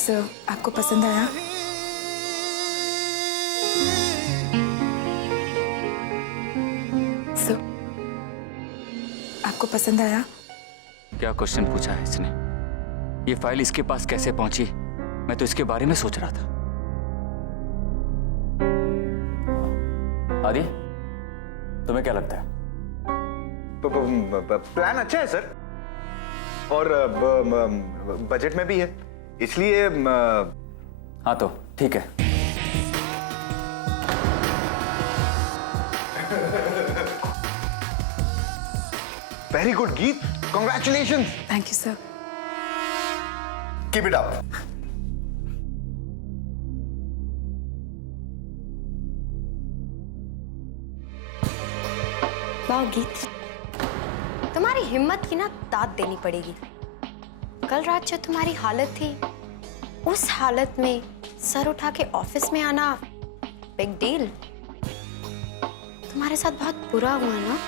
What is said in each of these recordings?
Sir, आपको पसंद आया? सर, आपको पसंद आया? क्या क्वेश्चन पूछा है इसने? ये फाइल इसके पास कैसे पहुंची? मैं तो इसके बारे में सोच रहा था। आदि, तुम्हें क्या लगता है? प्लान अच्छा है सर, और बजट में भी है, इसलिए हाँ तो ठीक है। वेरी गुड गीत, congratulation. Thank you sir. Keep it up. वाह गीत, तुम्हारी हिम्मत की ना दाद देनी पड़ेगी। कल रात जो तुम्हारी हालत थी, उस हालत में सर उठा के ऑफिस में आना बिग डील। तुम्हारे साथ बहुत बुरा हुआ ना?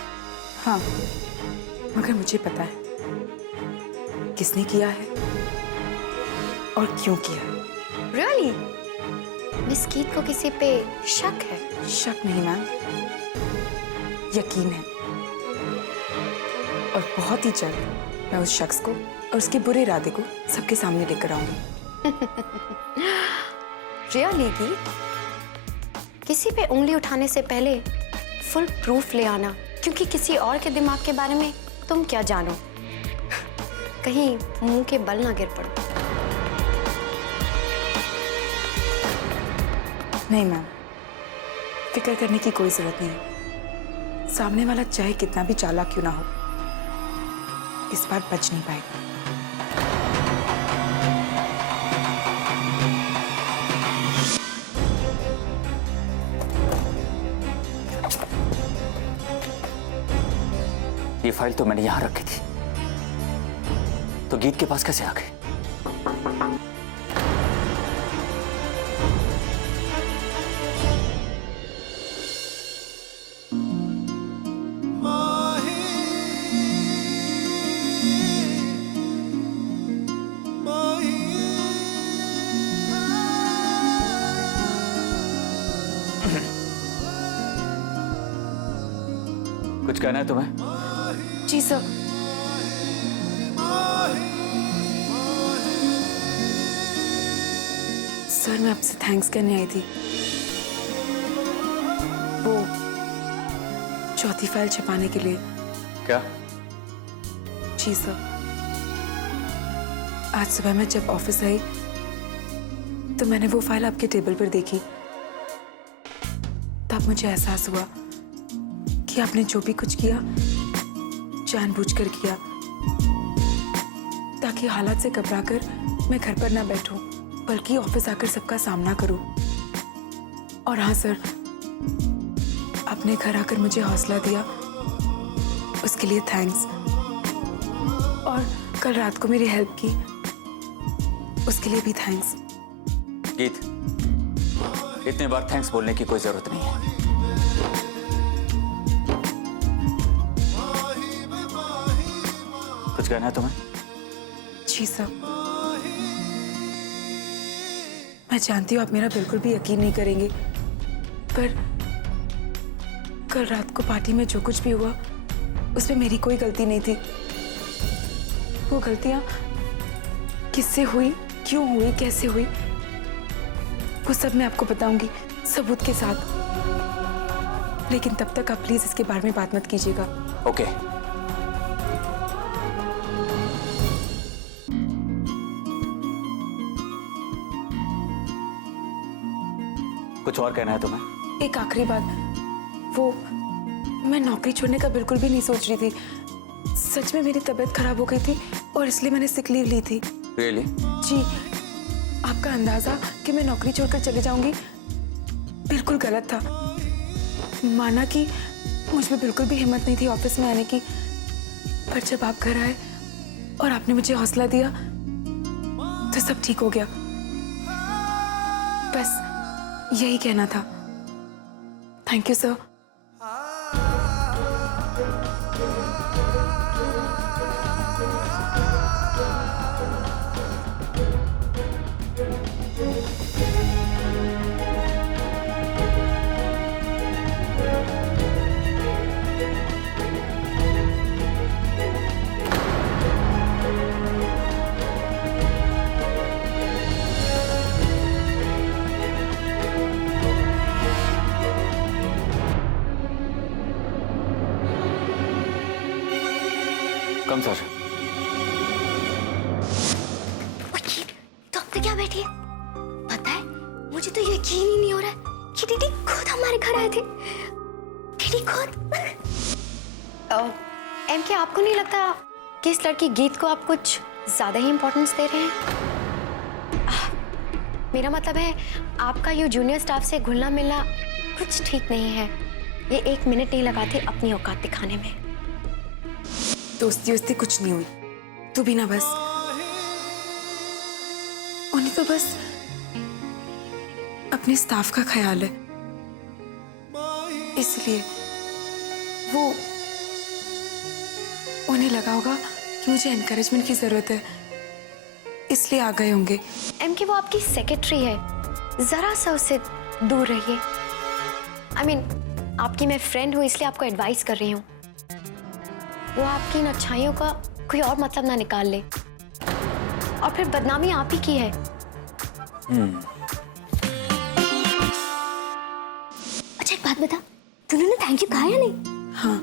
हाँ, मगर मुझे पता है किसने किया है और क्यों किया। रियली? मिस गीत को किसी पे शक है? शक नहीं मैम, यकीन है। और बहुत ही जल्द मैं उस शख्स को और उसके बुरे इरादे को सबके सामने लेकर आऊंगी। रियली गीत? किसी पे उंगली उठाने से पहले फुल प्रूफ ले आना, क्योंकि किसी और के दिमाग के बारे में तुम क्या जानो, कहीं मुंह के बल ना गिर पड़ो। नहीं मैम, फिक्र करने की कोई जरूरत नहीं। सामने वाला चाहे कितना भी चालाक क्यों ना हो, इस बार बच नहीं पाएगा। ये फाइल तो मैंने यहां रखी थी, तो गीत के पास कैसे आ गई? कुछ कहना है तुम्हें? जी सर। सर, मैं आपसे थैंक्स करने आई थी। वो चौथी फाइल छपाने के लिए। क्या? जी सर। आज सुबह मैं जब ऑफिस आई तो मैंने वो फाइल आपके टेबल पर देखी। तब मुझे एहसास हुआ कि आपने जो भी कुछ किया जानबूझकर किया, ताकि हालात से घबराकर मैं घर पर ना बैठूं, बल्कि ऑफिस आकर सबका सामना करूं। और हाँ सर, आपने घर आकर मुझे हौसला दिया, उसके लिए थैंक्स। और कल रात को मेरी हेल्प की, उसके लिए भी थैंक्स। गीत, इतने बार थैंक्स बोलने की कोई जरूरत नहीं है। कुछ कहना है तुम्हें? जी सर। मैं जानती हूँ आप मेरा बिल्कुल भी यकीन नहीं करेंगे, पर कल रात को पार्टी में जो कुछ भी हुआ उसमें मेरी कोई गलती नहीं थी। वो गलतियां किससे हुई, क्यों हुई, कैसे हुई, वो सब मैं आपको बताऊंगी सबूत के साथ। लेकिन तब तक आप प्लीज इसके बारे में बात मत कीजिएगा। ओके। कुछ और कहना है तुम्हें? एक आखिरी बात, वो मैं नौकरी छोड़ने का बिल्कुल भी नहीं सोच रही थी। सच में मेरी तबीयत खराब हो गई थी और इसलिए मैंने सिक लीव ली थी। रियली? जी, आपका अंदाजा कि मैं नौकरी छोड़कर चले जाऊंगी बिल्कुल गलत था। माना कि मुझ में बिल्कुल भी हिम्मत नहीं थी ऑफिस में आने की, पर जब आप घर आए और आपने मुझे हौसला दिया तो सब ठीक हो गया। बस यही कहना था। Thank you sir. Come sir. तो अब तक क्या बैठी है? पता है, मुझे तो यकीन ही नहीं हो रहा है कि दीदी खुद हमारे घर आए थे। दीदी खुद। एम के आपको नहीं लगता कि इस लड़की गीत को आप कुछ ज्यादा ही इम्पोर्टेंस दे रहे हैं? मेरा मतलब है, आपका ये जूनियर स्टाफ से घुलना मिलना कुछ ठीक नहीं है। ये 1 मिनट नहीं लगाते अपनी औकात दिखाने में। दोस्ती वोस्ती कुछ नहीं हुई, तू भी ना बस। उन्हें तो बस अपने स्टाफ का ख्याल है, इसलिए वो उन्हें लगा होगा कि मुझे एनकरेजमेंट की जरूरत है, इसलिए आ गए होंगे। एम के वो आपकी सेक्रेटरी है, जरा सा उससे दूर रहिए। I mean, आपकी मैं फ्रेंड हूँ इसलिए आपको एडवाइस कर रही हूँ। वो आपकी इन अच्छाइयों का कोई और मतलब ना निकाल ले, और फिर बदनामी आप ही की है। अच्छा एक बात बता, तूने ना थैंक यू कहा या नहीं? हाँ,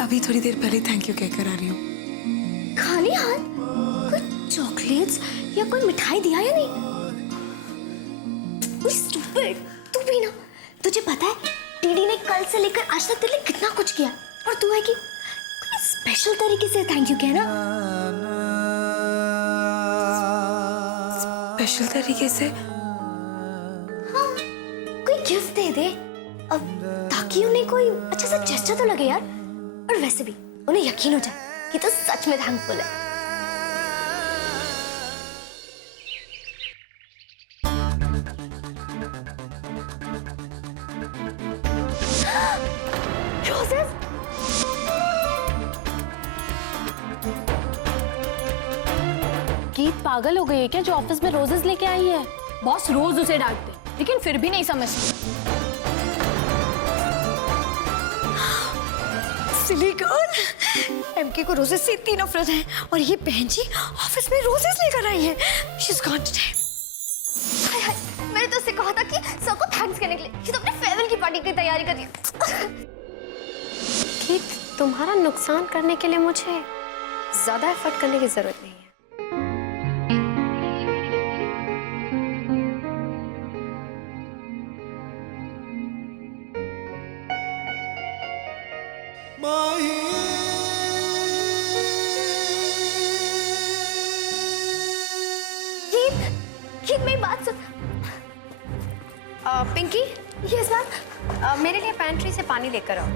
अभी थोड़ी देर पहले थैंक यू कहकर आ रही हूँ। खाली हाथ? कोई चॉकलेट्स या कोई मिठाई दिया या नहीं? स्टूपिड, तू भी ना। तुझे पता है डीडी ने कल से लेकर आज तक तेरे लिए कितना कुछ किया, और तू है कि कोई स्पेशल तरीके से थैंक यू कहना। स्पेशल तरीके से? हाँ, कोई गिफ्ट दे दे अब, ताकि उन्हें कोई अच्छा सा जेस्चर तो लगे यार। और वैसे भी उन्हें यकीन हो जाए कि तू सच में थैंकफुल है। रोजेस? गीत पागल हो गई है क्या जो ऑफिस में रोजेस लेके आई है? बॉस रोज उसे डांटते लेकिन फिर भी नहीं समझती। सिली गर्ल, एमके को रोजेस से इतनी नफरत है, और ये बहन जी ऑफिस में रोजेस लेकर आई है। She is gone today. हाय हाय, मैंने तो उससे कहा था कि सबको थैंक्स करने के लिए, ये तो अपने फेयरवेल की पार्टी की तैयारी कर रही है। कि तुम्हारा नुकसान करने के लिए मुझे ज्यादा एफर्ट करने की जरूरत नहीं है। गीत मेरी बात सुन। पिंकी, यस मैम, मेरे लिए पैंट्री से पानी लेकर आओ।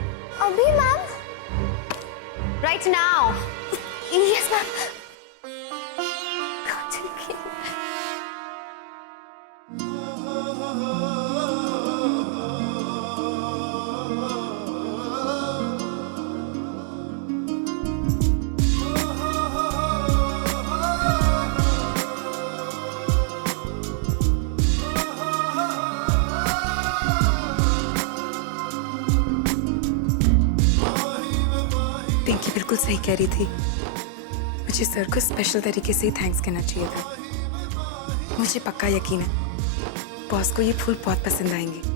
अभी ma'am? Right now. Yes ma'am. Pinky बिल्कुल सही कह रही थी, मुझे सर को स्पेशल तरीके से ही थैंक्स कहना चाहिए था। मुझे पक्का यकीन है बॉस को ये फूल बहुत पसंद आएंगे।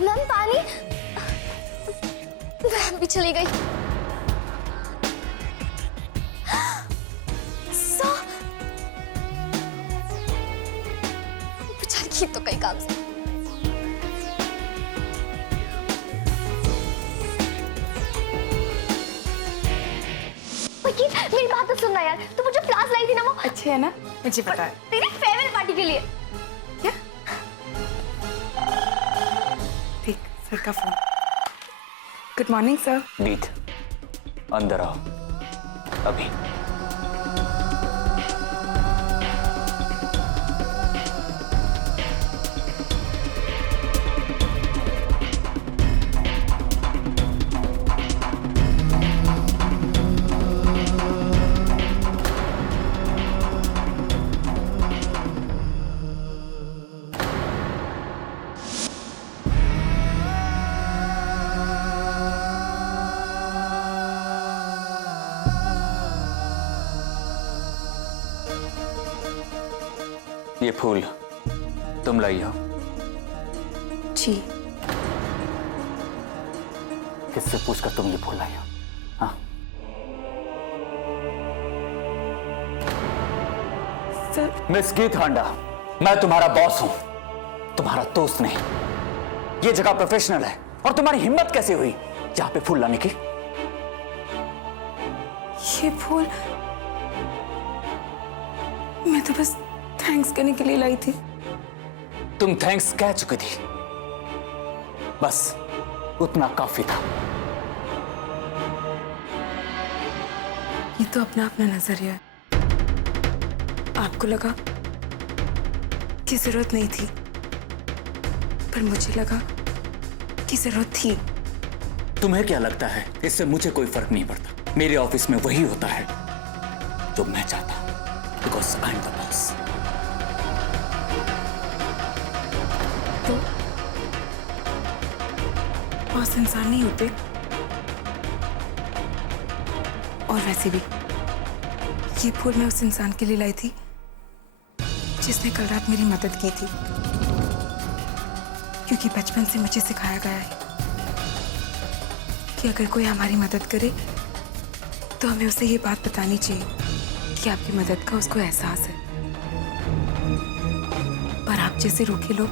मैम पानी। मैम भी चली गई। बेचारी गीत तो कई काम से। मेरी बात तो सुनना यार, तू मुझे फ्लावर्स लाई थी ना वो। अच्छे है ना, मुझे पता है। तेरी फेयरवेल पार्टी के लिए। क्या? ठीक, सर का फोन। Good morning sir. गीत, अंदर आओ अभी। ये फूल तुम लाई हो? जी। किससे पूछकर तुम ये फूल लाई हो? हाँ? सर, मिस गीत हांडा, मैं तुम्हारा बॉस हूं, तुम्हारा दोस्त नहीं। ये जगह प्रोफेशनल है और तुम्हारी हिम्मत कैसे हुई यहां पे फूल लाने की? ये फूल मैं तो बस थैंक्स करने के लिए लाई थी। तुम थैंक्स कह चुकी थी, बस उतना काफी था। ये तो अपना अपना नजरिया है। आपको लगा कि जरूरत नहीं थी, पर मुझे लगा कि जरूरत थी। तुम्हें क्या लगता है इससे मुझे कोई फर्क नहीं पड़ता? मेरे ऑफिस में वही होता है जो मैं चाहता हूं, because I am the boss. तो बॉस इंसान नहीं होते। और वैसे भी ये फूल मैं उस इंसान के लिए लाई थी जिसने कल रात मेरी मदद की थी, क्योंकि बचपन से मुझे सिखाया गया है कि अगर कोई हमारी मदद करे तो हमें उसे ये बात बतानी चाहिए कि आपकी मदद का उसको एहसास है। पर आप जैसे रूखे लोग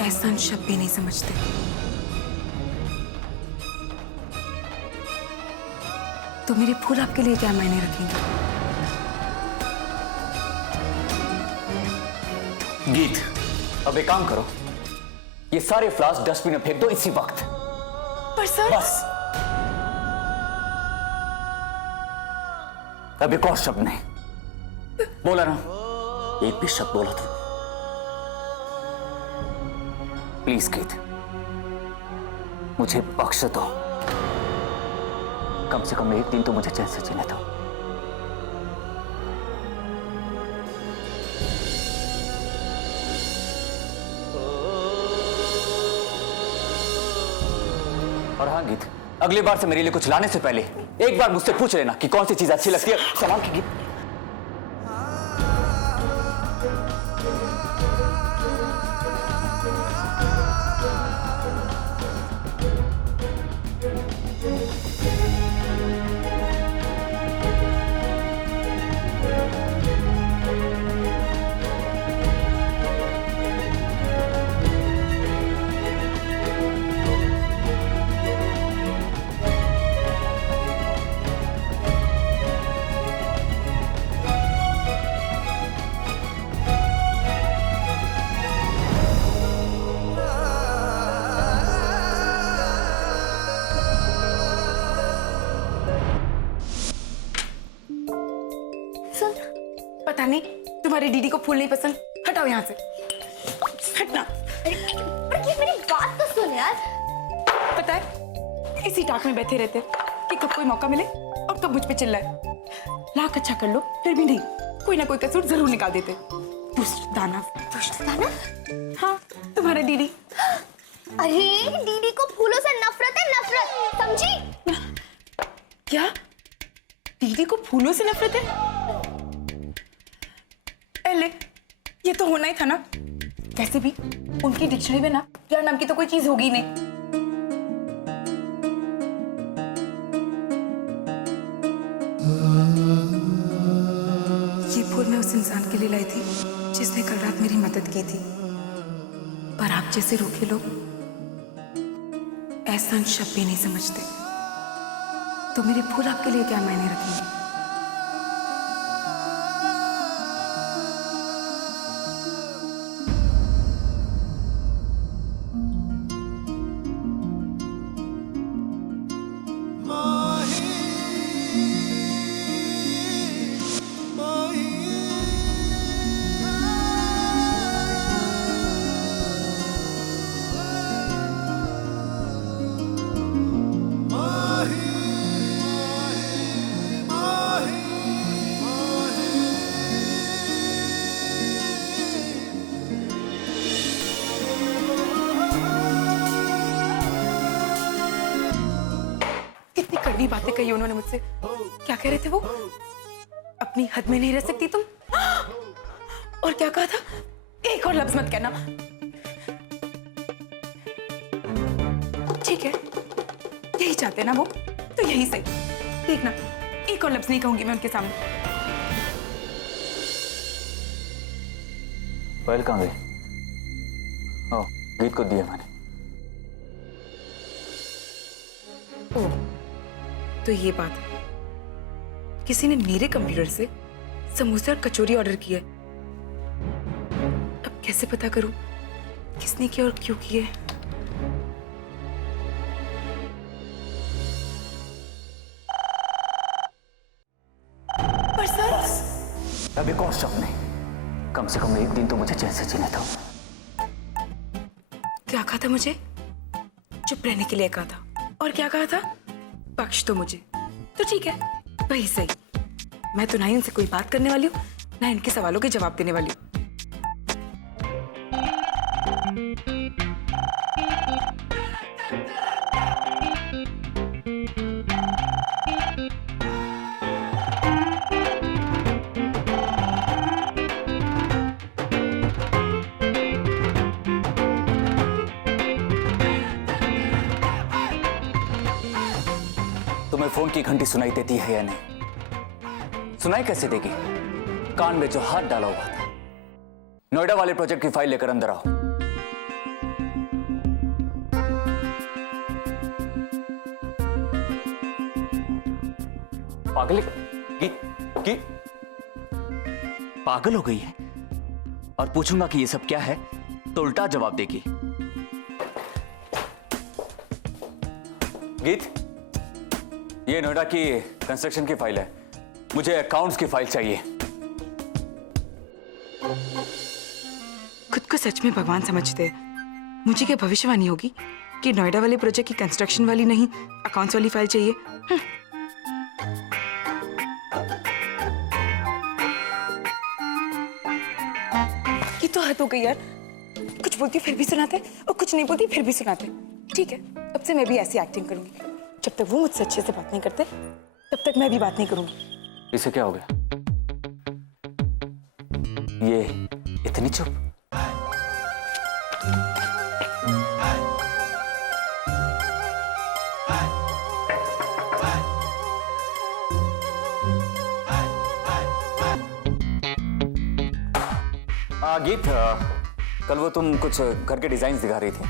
एहसान शब्द भी नहीं समझते। तो मेरे फूल आपके लिए क्या मायने रखेंगे? गीत, अब एक काम करो, ये सारे फ्लावर्स डस्टबिन में फेंक दो इसी वक्त। पर सर, बस, अब एक और शब्द नहीं बोला ना, एक भी शब्द बोला तो प्लीज गीत, मुझे बख्श दो। कम से कम एक दिन तो मुझे चैन से जीने दो। और हाँ गीत, अगली बार से मेरे लिए कुछ लाने से पहले एक बार मुझसे पूछ लेना कि कौन सी चीज अच्छी लगती है। सलाम की गीत। पता नहीं तुम्हारी दीदी को फूल नहीं पसंद। हटाओ यहाँ से, हटना। पर ये मेरी बात तो सुन यार। पता है इसी टाक में बैठे रहते कि कब कोई मौका मिले और कब मुझ पे चिल्लाए। लाख अच्छा कर लो फिर भी नहीं, कोई ना कोई कसूर जरूर निकाल देते। दुष्ट दानव। दुष्ट दानव? हाँ, तुम्हारा दीदी। अरे दीदी को फूलों से नफरत है, नफरत, समझी? क्या दीदी को फूलों से नफरत है? ले, ये तो होना ही था ना। वैसे भी उनकी डिक्शनरी में ना प्यार नाम की तो कोई चीज होगी नहीं। ये फूल मैं उस इंसान के लिए लाई थी जिसने कल रात मेरी मदद की थी। पर आप जैसे रूखे लोग एहसान शब्द भी नहीं समझते। तो मेरे फूल आपके लिए क्या मायने रखेंगे? कड़वी बातें कही उन्होंने मुझसे। क्या कह रहे थे वो? अपनी हद में नहीं रह सकती तुम? और क्या कहा था? एक और लफ्ज मत कहना। ठीक है, यही चाहते ना वो, तो यही सही। देखना, एक और लफ्ज नहीं कहूंगी मैं उनके सामने। फाइल कहाँ गई? ओ, गीत को दिया मैंने। ओह, तो ये बात है। किसी ने मेरे कंप्यूटर से समोसे और कचौरी ऑर्डर की है। अब कैसे पता करूं किसने किया और क्यों किए? पर सर, अब एक और शब्द नहीं, कम से कम एक दिन तो मुझे चैन से जीने दो। क्या कहा था मुझे? चुप रहने के लिए कहा था। और क्या कहा था? बख्श दो मुझे। तो ठीक है, वही सही। मैं तो ना ही उनसे कोई बात करने वाली हूँ, ना इनके सवालों के जवाब देने वाली हूँ। तुम्हें फोन की घंटी सुनाई देती है या नहीं? सुनाई कैसे देगी? कान में जो हाथ डाला हुआ था। नोएडा वाले प्रोजेक्ट की फाइल लेकर अंदर आओ। पागल की पागल हो गई है? और पूछूंगा कि ये सब क्या है तो उल्टा जवाब देगी। गीत, ये नोएडा की कंस्ट्रक्शन की फाइल है, मुझे अकाउंट्स की फाइल चाहिए। खुद को सच में भगवान समझते हैं। मुझे क्या भविष्यवाणी होगी कि नोएडा वाले प्रोजेक्ट की कंस्ट्रक्शन वाली नहीं, अकाउंट्स वाली फाइल चाहिए? ये तो हद हो गई यार। कुछ बोलती फिर भी सुनाते और कुछ नहीं बोलती फिर भी सुनाते। ठीक है, अब से मैं भी ऐसी एक्टिंग करूंगी। जब तक वो मुझसे अच्छे से बात नहीं करते तब तक मैं भी बात नहीं करूंगी। इसे क्या हो गया? ये इतनी चुप? गीत, कल वो तुम कुछ घर के डिजाइन दिखा रही थी।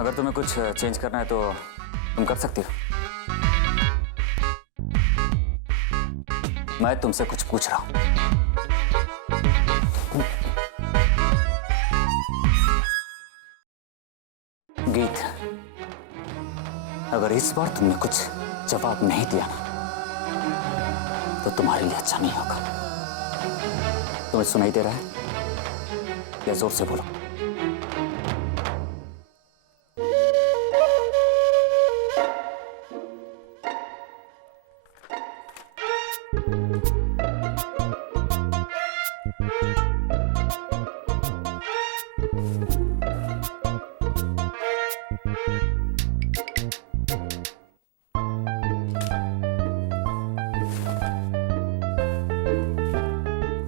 अगर तुम्हें कुछ चेंज करना है तो तुम कर सकती हो। मैं तुमसे कुछ पूछ रहा हूं। गीत, अगर इस बार तुमने कुछ जवाब नहीं दिया ना तो तुम्हारे लिए अच्छा नहीं होगा। तुम्हें सुनाई दे रहा है या जोर से बोलो?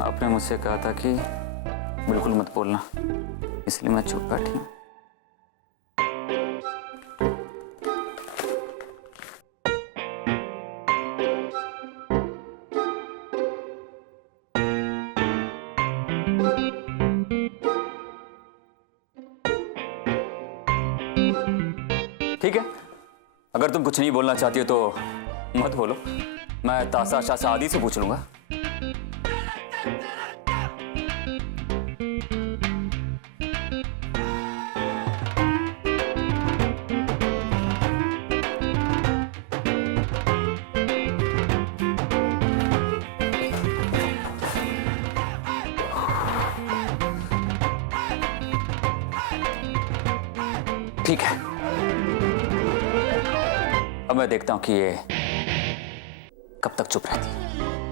आपने मुझसे कहा था कि बिल्कुल मत बोलना, इसलिए मैं चुप बैठी हूं। ठीक है, अगर तुम कुछ नहीं बोलना चाहती हो तो मत बोलो। मैं तासा शासा आदि से पूछ लूंगा। ठीक है, अब मैं देखता हूं कि ये कब तक चुप रहती है।